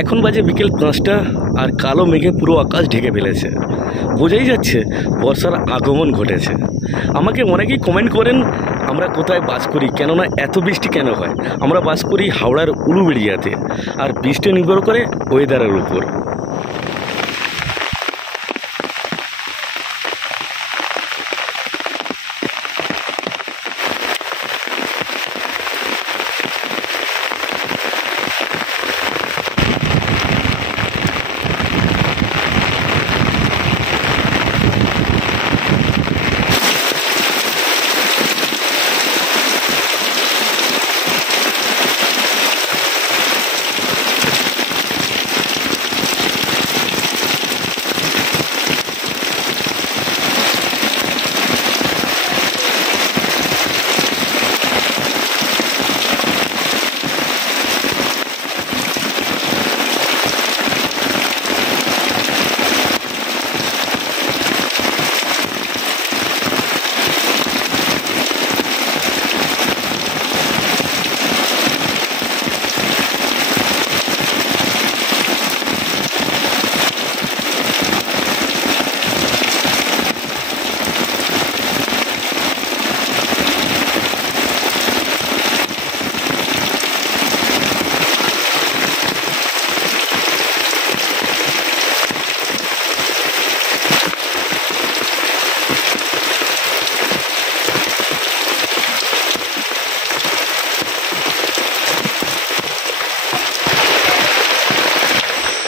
এখন বাজে বিকেল 5টা আর কালো মেঘে পুরো আকাশ ঢেকে ফেলেছে। বোঝাই যাচ্ছে বর্ষার আগমন ঘটেছে। আমাকে অনেকেই কমেন্ট করেন আমরা কোথায় বাস করি, কেননা এত বৃষ্টি কেন হয়। আমরা বাস করি হাওড়ার উলুবেড়িয়াতে, আর বৃষ্টি নির্ভর করে ওয়েদারের উপর।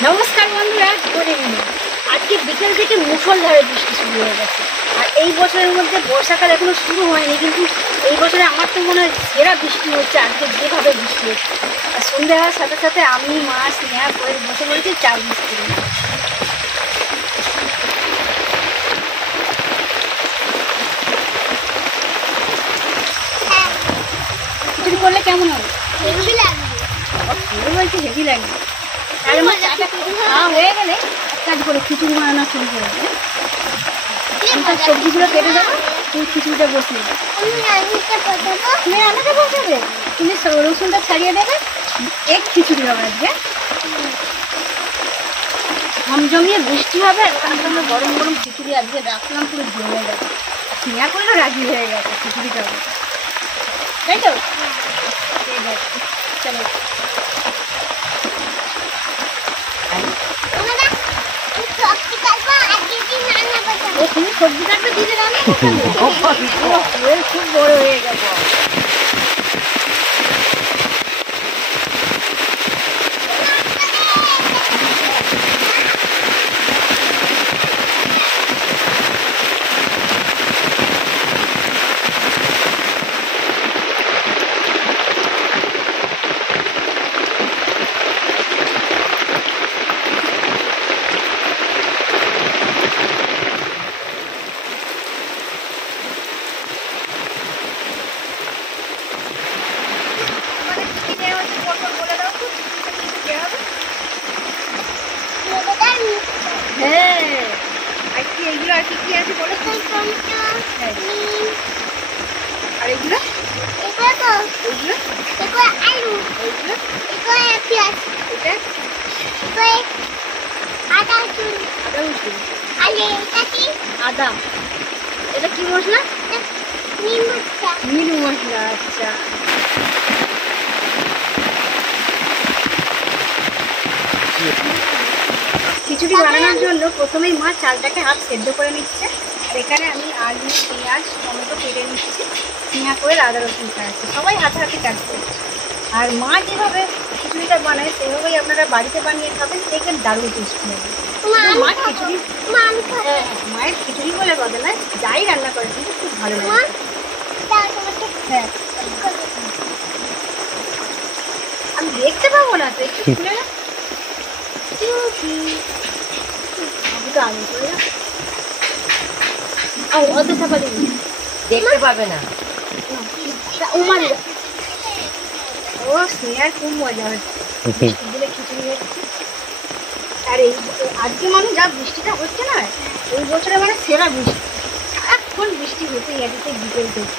নমস্কার বন্ধুরা, গুড ইভিনিং। আজকে বিকেল থেকে মুষলধারে বৃষ্টি শুরু হয়ে গেছে। আর এই বছরের মধ্যে বর্ষাকাল এখনো শুরু হয়নি, কিন্তু এই বছরে আমার তো মনে হয় সেরা বৃষ্টি হচ্ছে আজকে, যেভাবে বৃষ্টি হচ্ছে। আর সন্ধ্যে হওয়ার সাথে সাথে আমি মাছ নেওয়া করে বসে পড়েছি চা বিস্কুট। খিচুড়ি করলে কেমন হবে? হেভি লাগবে। বলছি হেভি লাগবে। হয়ে গেলে কাজ করে খিচুড়ি বানানো শুরু করে সবজিগুলো কেটে দেবো, তুমি খিচুড়িটা বসিয়ে দেবো। তুমি রান্নাটা বসাবে, তুমি রসুনটা ছাড়িয়ে দেবে, এক খিচুড়ি হবে আজকে। জমিয়ে বৃষ্টি হবে, তার সঙ্গে গরম গরম খিচুড়ি আজকে রাখলাম, পুরো জমে গেছে। স্নেহা করলেও রাজি হয়ে গেছে খিচুড়িটা, তাই তো? ঠিক আছে, চলো। তুমি সবজি কাটবে, দিদি রান্না খুব বড় হয়ে গেছে। এইগুলো আর কি আছে বলো? আর এইগুলো আলু, পেঁয়াজ, আদা। এটা কি মশলা? মিনু মশলা। আচ্ছা, খিচুড়ি বানানোর জন্য প্রথমেই মা চালটাকে হাফ সেদ্ধ করে নিচ্ছে। আর এখানে আমি আলু, পেঁয়াজ, টমেটো কেটে নিচ্ছি, স্নেহা করে আদা রসুন ছাড়াচ্ছি। সবাই হাতাহাতি কাজ করছে। আর মা যেভাবে খিচুড়িটা বানায় সেভাবেই আপনারা বাড়িতে বানিয়ে খাবেন, দেখবেন দারুণ টেস্টি হবে। মায়ের খিচুড়ি, মায়ের খিচুড়ি বলে কথা নয়, যাই রান্না করে কিন্তু খুব ভালো লাগে। হ্যাঁ, আমি দেখতে পাবো না তো, একটু খুলে না। দেখতে পাবে না। ও স্নেহার খুব মজা হচ্ছে, খিচুড়ি হচ্ছে। আর এই আজকে মানে যা বৃষ্টিটা হচ্ছে না, এই বছরে মানে সেরা বৃষ্টি। সারাক্ষণ বৃষ্টি হতেই আছে বিকেল থেকে।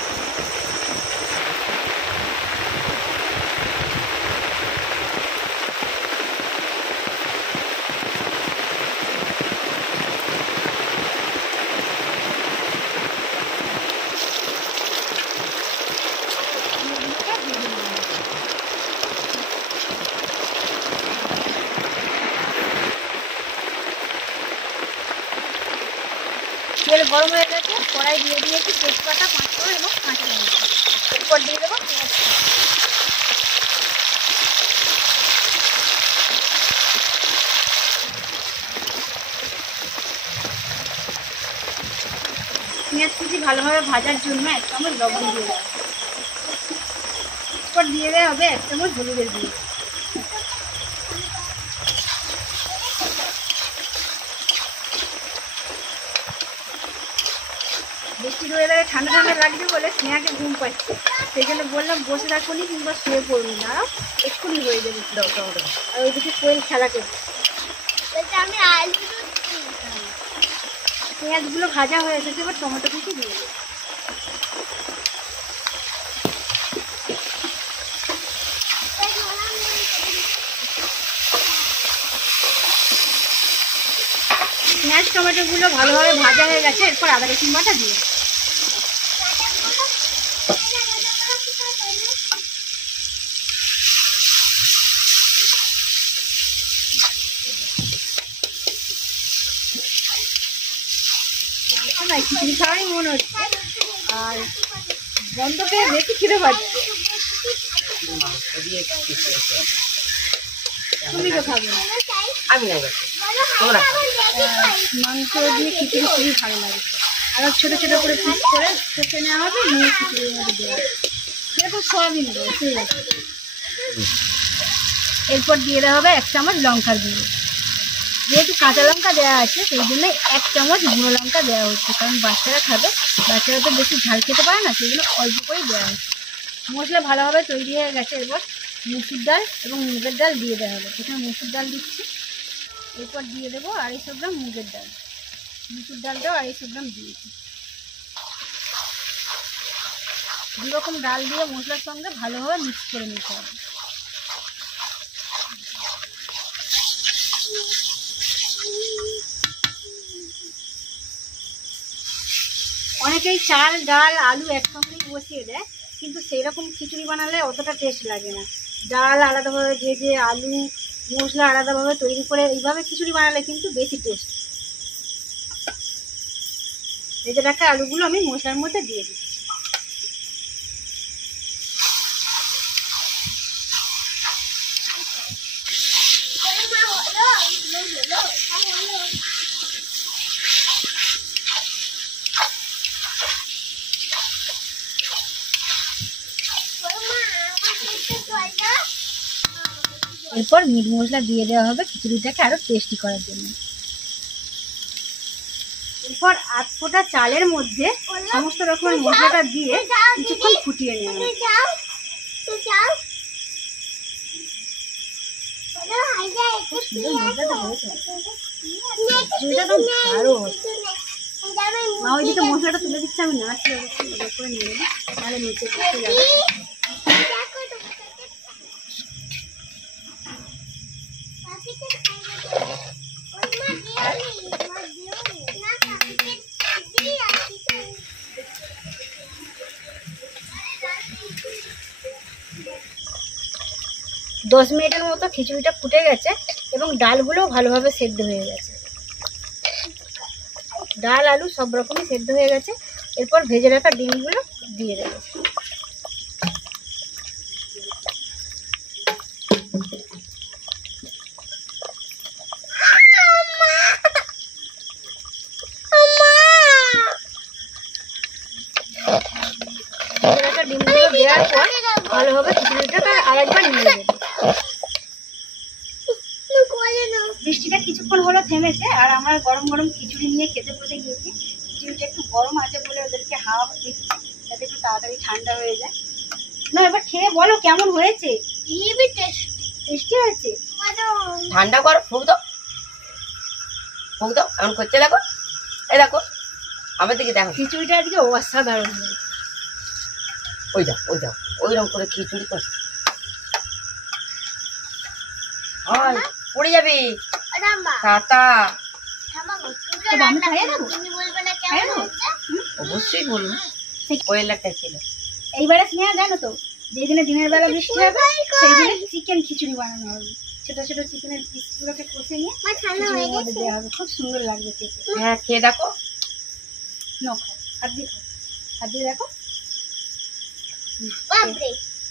তেল গরম হয়ে গেছে, কড়াই দিয়ে দিয়েছি তেজপাতা, পাঁচফোড়ন এবং কাঁচা লঙ্কা। এরপর দিয়ে দেবো পেঁয়াজ। পেঁয়াজ কুচি ভালোভাবে ভাজার জন্য 1 চামচ লবণ দিয়ে দেবো। এরপর দিয়ে দেওয়া হবে 1 চামচ হলুদের গুঁড়ো। বৃষ্টির ওয়েদারে ঠান্ডা ঠান্ডা লাগছে বলে স্নেহাকে ঘুম পাচ্ছে, সেই জন্য বললাম বসে থাকুনি কিংবা শুয়ে পড়বি না, এক্ষুনি হয়ে যাবে। আর ওইদিকে কোয়েল খেলা করছে। পেঁয়াজগুলো ভাজা হয়ে এসেছে, এবার টমেটো কুচি দিয়ে দেবো। পেঁয়াজ টমেটোগুলো ভালোভাবে ভাজা হয়ে গেছে, এরপর আদা রসুন বাটা দিয়ে দেবো। খিচুড়ি খাওয়াই মনে হচ্ছে, আর বন্ধ পেয়ে বেশি খিদে পাচ্ছে। তুমি তো খাবে না? আমি না, মাংস দিয়ে খিচুড়ি খুবই ভালো লাগে। আরো ছোট ছোট করে পিস করে কষে নেওয়া হবে, নিয়ে খিচুড়ির মধ্যে দেওয়া হবে। সেরকম সয়াবিন দেবো, ঠিক আছে। এরপর দিয়ে দেওয়া হবে 1 চামচ লঙ্কার গুঁড়ো। যেহেতু কাঁচা লঙ্কা দেওয়া আছে সেই জন্য 1 চামচ গুঁড়ো লঙ্কা দেওয়া হচ্ছে, কারণ বাচ্চারা খাবে, বাচ্চারা তো বেশি ঝাল খেতে পারে না, সেই জন্য অল্প করেই দেওয়া হচ্ছে। মশলা ভালোভাবে তৈরি হয়ে গেছে, এরপর মুসুর ডাল এবং মুগের ডাল দিয়ে দেওয়া হবে। প্রথমে মুসুর ডাল দিচ্ছি, এরপর দিয়ে দেবো 250 গ্রাম মুগের ডাল। মুসুর ডালটাও 250 গ্রাম দিয়েছি। 2 রকম ডাল দিয়ে মশলার সঙ্গে ভালোভাবে মিক্স করে নিতে হবে। অনেকেই চাল ডাল আলু একসঙ্গেই বসিয়ে দেয়, কিন্তু সেই রকম খিচুড়ি বানালে অতটা টেস্ট লাগে না। ডাল আলাদাভাবে ভেজে আলু মশলা আলাদাভাবে তৈরি করে এইভাবে খিচুড়ি বানালে কিন্তু বেশি টেস্ট। ভেজে রাখা আলুগুলো আমি মশলার মধ্যে দিয়ে দিচ্ছি। এরপর মিট মশলা দিয়ে দেওয়া হবে খিচুড়িটাকে আরো টেস্টি করার জন্য। এরপর 8 ফোঁটা চালের মধ্যে সমস্ত রকমের মশলাটা দিয়ে কিছুক্ষণ ফুটিয়ে নেওয়া হবে। মা ওইদিকে মশলাটা তুলে দিচ্ছে, আমি নাড়ছি করে নিয়ে নেবো, তাহলে নিচে পড়ে যাবে। দশ মিনিটের মতো খিচুড়িটা ফুটে গেছে এবং ডালগুলো ভালোভাবে সেদ্ধ হয়ে গেছে। ডাল আলু সব রকমই সেদ্ধ হয়ে গেছে। এরপর ভেজে রাখা ডিমগুলো দিয়ে দেবো। ডিমগুলো দেওয়ার পর ভালোভাবে খিচুড়িটা আরেকবার নিয়ে দেবো। বৃষ্টিটা কিছুক্ষণ হলো থেমেছে, আর আমরা গরম গরম খিচুড়ি নিয়ে খেতে বসে গিয়েছি। খিচুড়িটা একটু গরম আছে বলে ওদেরকে হাওয়া দিচ্ছি যাতে একটু তাড়াতাড়ি ঠান্ডা হয়ে যায়। না এবার খেয়ে বলো কেমন হয়েছে। টেস্টি হয়েছে। ঠান্ডা করো, ফুক দাও, ফুক দাও। এমন করছে দেখো, এই দেখো আমার দিকে দেখো। খিচুড়িটা আজকে অসাধারণ হয়েছে। ওই দাও, ওই দাও, ওইরকম করে খিচুড়ি কর। পড়ে যাবি টাটা। আমি খাইয়ে দেবো, অবশ্যই বলবো। কোয়েলটা ছিল এইবারে স্নেহা জানো তো, যেই দিনে দিনের বেলা বৃষ্টি হবে সেই দিনে চিকেন খিচুড়ি বানানো হবে। ছোট ছোট চিকেনের পিসগুলোকে কষে নিয়ে দেওয়া হবে, খুব সুন্দর লাগবে খেতে। হ্যাঁ খেয়ে দেখো। নাও খাও, হাত দিয়ে খাও, হাত দিয়ে দেখো।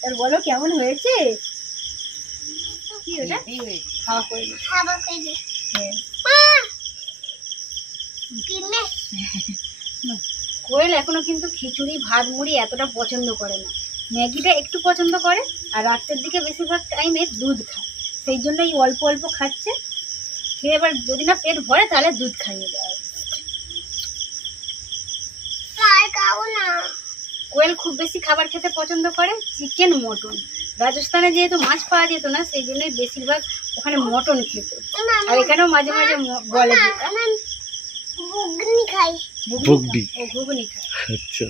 এবার বলো কেমন হয়েছে? কি ওটা? খাওয়া করে দিই। হ্যাঁ। কোয়েল এখনো কিন্তু খিচুড়ি ভাত মুড়ি এতটা পছন্দ করে না, ম্যাগিটা একটু পছন্দ করে, আর রাতের দিকে বেশিরভাগ টাইমে দুধ খায়, সেই জন্যই অল্প অল্প খাচ্ছে। খেয়ে এবার যদি না পেট ভরে তাহলে দুধ খাইয়ে দেওয়া হবে। কোয়েল খুব বেশি খাবার খেতে পছন্দ করে চিকেন মটন। রাজস্থানে যেহেতু মাছ পাওয়া যেত না সেই জন্যই বেশিরভাগ ওখানে মটন খেত, আর এখানেও মাঝে মাঝে বলে বুগডি। ও ঘুগনি খায়। আচ্ছা।